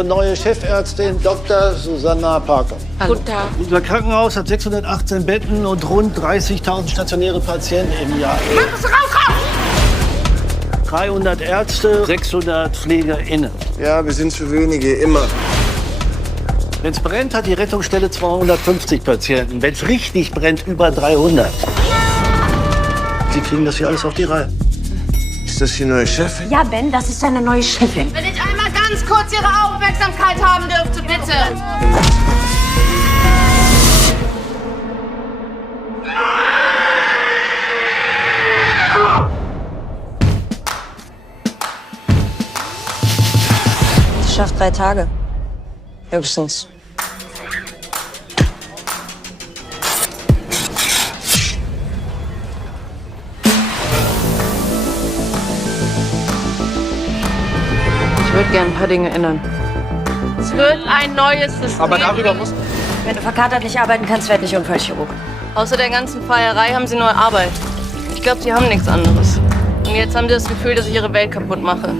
unsere neue Chefärztin Dr. Zanna Parker. Guten Tag. Unser Krankenhaus hat 618 Betten und rund 30.000 stationäre Patienten im Jahr. Mach es raus! 300 Ärzte, 600 PflegerInnen. Ja, wir sind zu wenige, immer. Wenn es brennt, hat die Rettungsstelle 250 Patienten. Wenn es richtig brennt, über 300. Sie kriegen das hier alles auf die Reihe. Ist das die neue Chefin? Ja, Ben, das ist seine neue Chefin. Wenn ich einmal ganz kurz Ihre Aufmerksamkeit haben dürfte, bitte. Sie schafft 3 Tage. Höchstens. Ich würde gerne ein paar Dinge ändern. Es wird ein neues System. Aber darüber muss... Wenn du verkatert nicht arbeiten kannst, werd nicht Unfallchirurg. Außer der ganzen Feierei haben sie neue Arbeit. Ich glaube, sie haben nichts anderes. Und jetzt haben sie das Gefühl, dass ich ihre Welt kaputt mache.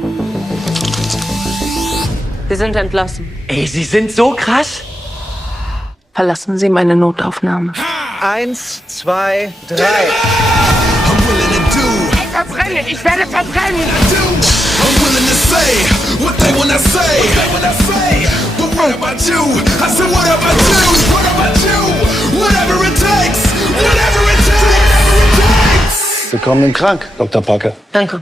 Sie sind entlassen. Ey, Sie sind so krass. Verlassen Sie meine Notaufnahme. 1, 2, 3. Verbrennen! Ich werde verbrennen! I'm willing to say what they wanna say. But what about you? I said, what about you? What about you? Whatever it takes. Whatever it takes. Whatever it takes. Willkommen im KRANK, Dr. Parker. Danke.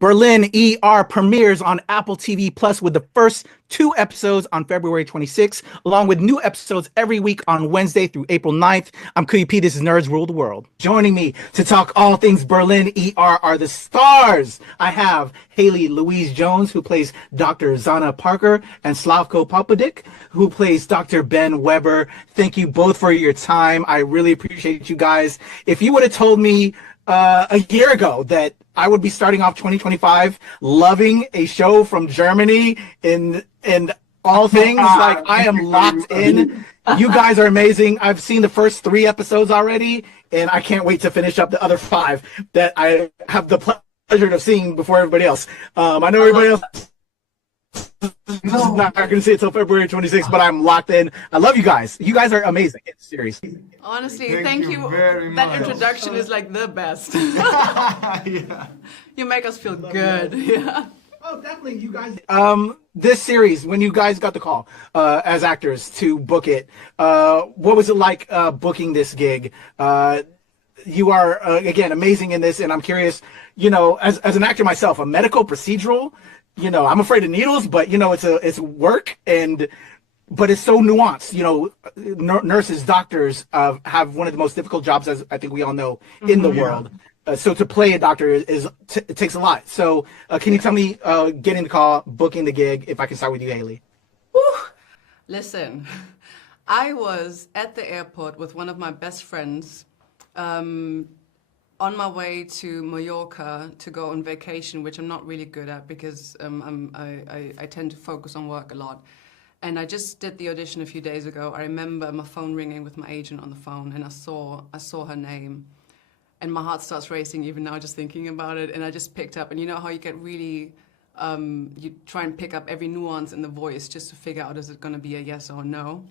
Berlin ER premieres on Apple TV Plus with the first 2 episodes on February 26th, along with new episodes every week on Wednesday through April 9th. I'm Kuya, this is Nerds Rule the World. Joining me to talk all things Berlin ER are the stars. I have Haley Louise Jones, who plays Dr. Zanna Parker, and Slavko Popadić, who plays Dr. Ben Weber. Thank you both for your time. I really appreciate you guys. If you would have told me a year ago that I would be starting off 2025 loving a show from Germany and all things, like, I am locked in. You guys are amazing. I've seen the first 3 episodes already, and I can't wait to finish up the other 5 that I have the pleasure of seeing before everybody else. I know everybody else is not going to see it till February 26th, but I'm locked in. I love you guys. You guys are amazing. It's serious. Honestly, thank you very that much. introduction is like the best. Yeah. You make us feel good. Yeah. Oh, definitely, you guys. This series, when you guys got the call as actors to book it, what was it like booking this gig? You are again amazing in this, and I'm curious. You know, as an actor myself, a medical procedural. You know, I'm afraid of needles, but you know, it's work, but it's so nuanced. You know, nurses, doctors have one of the most difficult jobs, as I think we all know, in the world. So to play a doctor it takes a lot. So can you tell me, getting the call, booking the gig, if I can start with you, Haley? Listen, I was at the airport with one of my best friends on my way to Mallorca to go on vacation, which I'm not really good at because I tend to focus on work a lot. And I just did the audition a few days ago. I remember my phone ringing with my agent on the phone, and I saw her name. And my heart starts racing even now just thinking about it. And I just picked up, and you know how you get really, you try and pick up every nuance in the voice just to figure out, is it gonna be a yes or a no?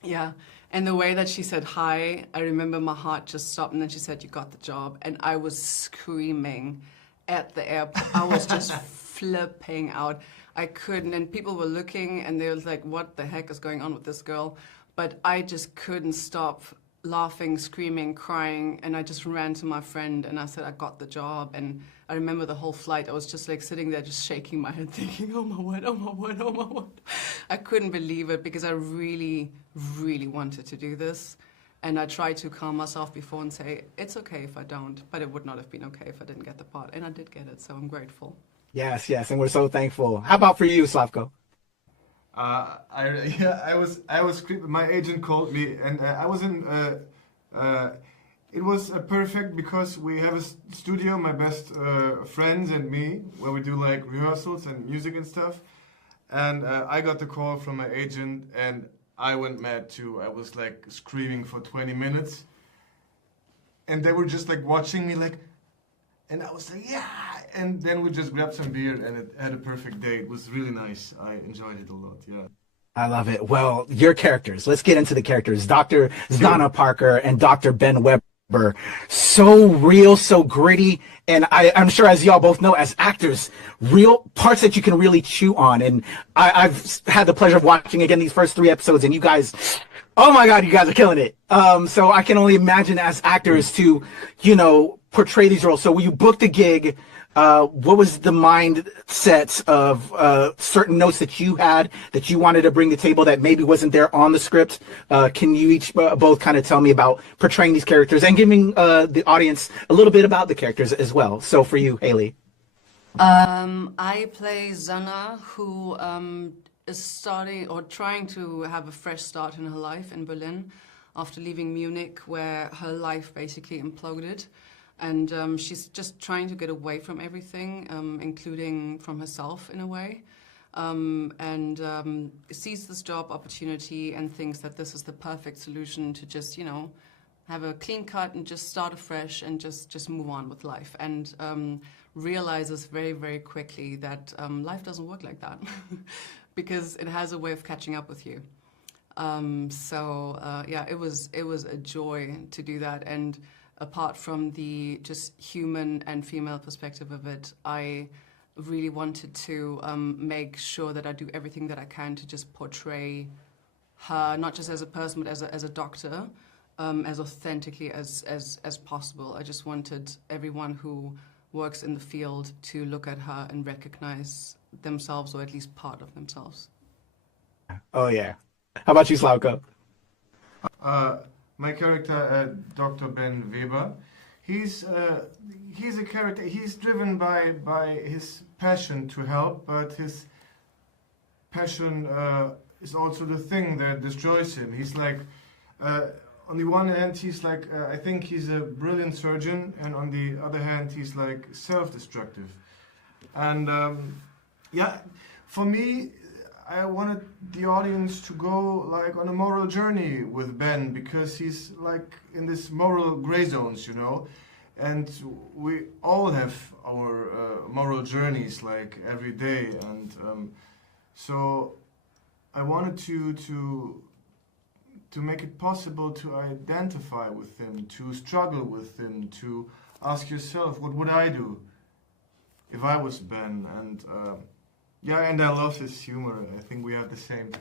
Yeah, and the way that she said hi, I remember my heart just stopped, and then she said, you got the job. And I was screaming at the airport. I was just flipping out. I couldn't, and people were looking, and they was like, what the heck is going on with this girl? But I just couldn't stop laughing, screaming, crying, and I just ran to my friend, and I said, I got the job. And I remember the whole flight, I was just like sitting there just shaking my head thinking, oh my word, oh my word, oh my word. I couldn't believe it because I really, really wanted to do this. And I tried to calm myself before and say, it's okay if I don't, but it would not have been okay if I didn't get the part. And I did get it, so I'm grateful. Yes, and we're so thankful. How about for you, Slavko? I was my agent called me, and I was in. It was perfect because we have a studio, my best friends and me, where we do like rehearsals and music and stuff. And I got the call from my agent, and I went mad too. I was like screaming for 20 minutes. and they were just like watching me like, and I was like, yeah, and then we just grabbed some beer and it had a perfect day. It was really nice. I enjoyed it a lot. Yeah. I love it. Well, your characters. Let's get into the characters. Dr. Zanna Parker and Dr. Ben Weber. So real, so gritty. And I'm sure, as y'all both know, as actors, real parts that you can really chew on. And I've had the pleasure of watching again these first 3 episodes, and you guys, oh my God, you guys are killing it. So I can only imagine as actors to, portray these roles. So when you booked a gig, what was the mindset of certain notes that you had that you wanted to bring to the table that maybe wasn't there on the script? Can you each both kind of tell me about portraying these characters and giving the audience a little bit about the characters as well? So for you, Haley. I play Zanna, who is starting or trying to have a fresh start in her life in Berlin after leaving Munich, where her life basically imploded. And she's just trying to get away from everything, including from herself in a way, and sees this job opportunity and thinks that this is the perfect solution to just, have a clean cut and just start afresh and just move on with life. And realizes very, very quickly that life doesn't work like that because it has a way of catching up with you. Yeah, it was a joy to do that. And apart from the just human and female perspective of it, I really wanted to make sure that I do everything that I can to just portray her, not just as a person, but as a doctor, as authentically as possible. I just wanted everyone who works in the field to look at her and recognize themselves, or at least part of themselves. Oh, yeah. How about you, Slavko? My character, Dr. Ben Weber, he's a character. He's driven by his passion to help, but his passion is also the thing that destroys him. He's like, on the one hand, he's like, I think he's a brilliant surgeon, and on the other hand, he's like self-destructive. And yeah, for me, I wanted the audience to go like on a moral journey with Ben, because he's like in this moral gray zones, and we all have our moral journeys like every day, and so I wanted to make it possible to identify with him, to struggle with him, to ask yourself, what would I do if I was Ben? And yeah, and I love his humor. I think we have the same.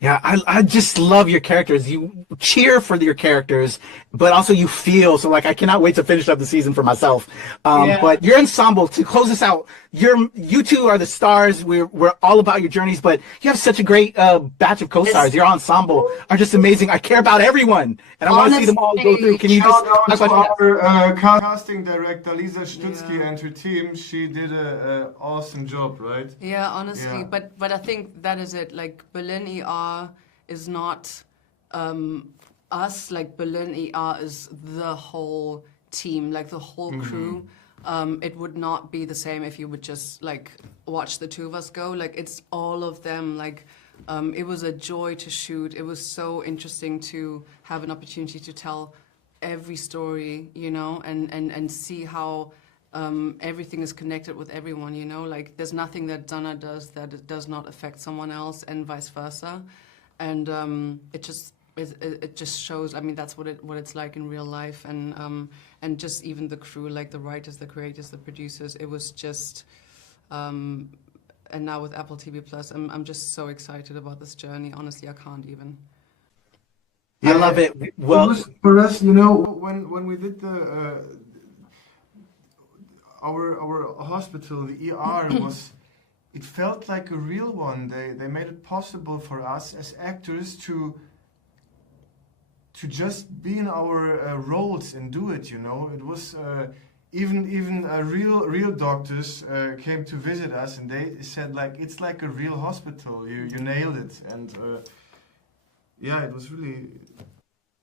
Yeah, I just love your characters. You cheer for your characters, but also you feel, so like I cannot wait to finish up the season for myself. But your ensemble, to close this out, you two are the stars. We're all about your journeys, but you have such a great batch of co-stars. Your ensemble are just amazing. I care about everyone, and I want to see them all go through. Can you just talk about our casting director, Lisa Stutzky, and her team? She did an awesome job, right? Yeah, honestly, Yeah. But I think that is it. Like Berlin ER is not us. Like Berlin ER is the whole team, like the whole crew. It would not be the same if you would just like watch the two of us go. Like it's all of them. Like it was a joy to shoot. It was so interesting to have an opportunity to tell every story, and see how everything is connected with everyone, like there's nothing that Zanna does that it does not affect someone else, and vice versa. And it just shows. I mean, that's what it's like in real life, and just even the crew, like the writers, the creators, the producers. It was just, and now with Apple TV Plus, I'm just so excited about this journey. Honestly, I can't even. I love it. Well, for us, when we did the our hospital, the ER was. It felt like a real one. They made it possible for us as actors to just be in our roles and do it. It was even real doctors came to visit us, and they said like it's like a real hospital. You nailed it, and yeah, it was really.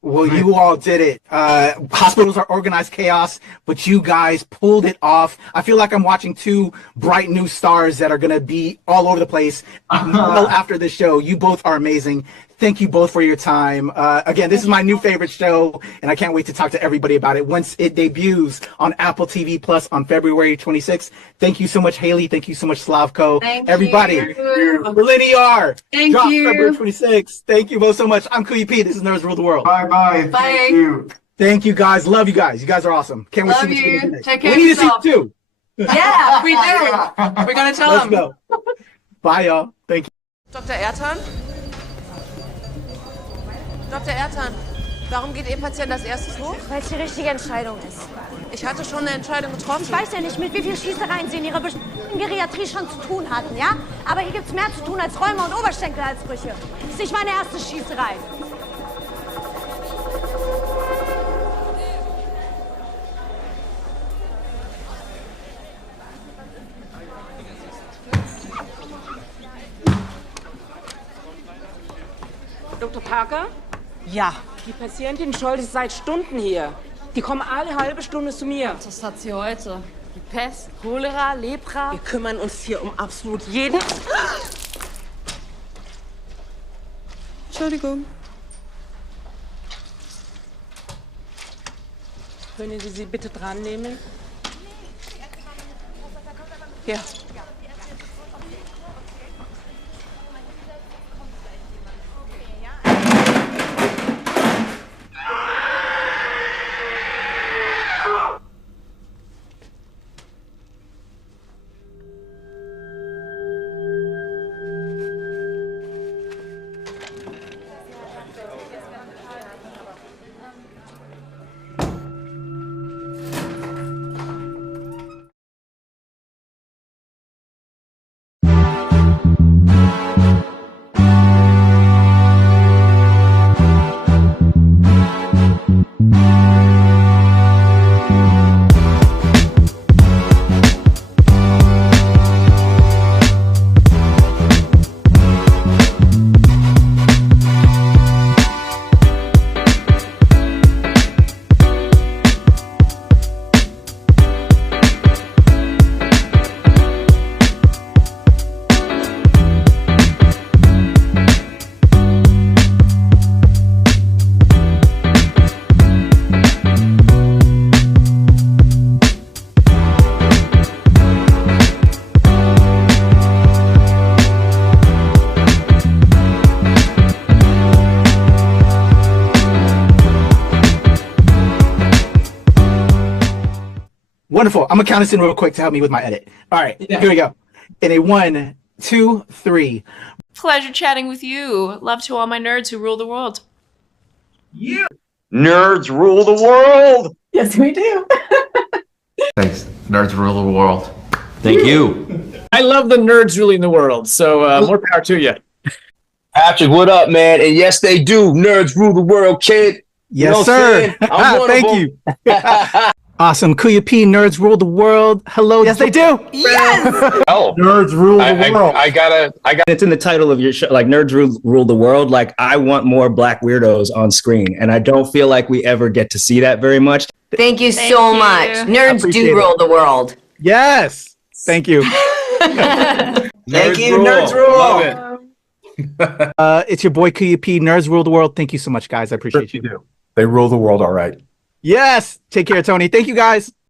Well, you all did it. Hospitals are organized chaos, but you guys pulled it off. I feel like I'm watching two bright new stars that are going to be all over the place well after this show. You both are amazing. Thank you both for your time. Again, this is my new favorite show, and I can't wait to talk to everybody about it once it debuts on Apple TV Plus on February 26th. Thank you so much, Haley. Thank you so much, Slavko. Thank everybody. you. Berlin ER. Thank Drop you. February 26th. Thank you both so much. I'm Kuya P. This is Nerds Rule the World. Bye-bye. Bye. Thank you. Thank you, guys. Love you guys. You guys are awesome. Can't wait to Love see what you you. do. Take care We of need to see yourself. you too. Yeah, we do. We're gonna tell Let's them. go. Bye, y'all. Thank you. Dr. Ertan? Dr. Ertan, warum geht Ihr Patient als erstes hoch? Weil es die richtige Entscheidung ist. Ich hatte schon eine Entscheidung getroffen. Ich weiß ja nicht, mit wie vielen Schießereien Sie in Ihrer bestimmten Geriatrie schon zu tun hatten, ja? Aber hier gibt's mehr zu tun als Rheuma und Oberschenkelhalsbrüche. Das ist nicht meine erste Schießerei. Dr. Parker? Ja. Die Patientin Scholl ist seit Stunden hier. Die kommen alle halbe Stunde zu mir. Was hat sie heute? Die Pest, Cholera, Lepra? Wir kümmern uns hier um absolut jeden. Entschuldigung. Können Sie sie bitte dran nehmen? Ja. Wonderful. I'm gonna count us in real quick to help me with my edit. All right, here we go. In a 1, 2, 3. Pleasure chatting with you. Love to all my nerds who rule the world. Nerds rule the world. Yes, we do. Thanks. Nerds rule the world. Thank you. I love the nerds ruling the world, so more power to you. Patrick, what up, man? And yes, they do. Nerds rule the world, kid. Yes, you know sir. I'm one Thank of you. Awesome. Kuya P, Nerds Rule the World. Hello. Yes, they do. Yes. Oh, Nerds rule the world. I got. It's in the title of your show, like Nerds Rule the World. Like, I want more Black weirdos on screen, and I don't feel like we ever get to see that very much. Thank you so much. Nerds do rule the world. Yes. Thank you. Thank you, rule. Nerds rule. Love it. It's your boy Kuya P, Nerds Rule the World. Thank you so much, guys. I appreciate you. Do. They rule the world all right. Yes. Take care, Tony. Thank you, guys.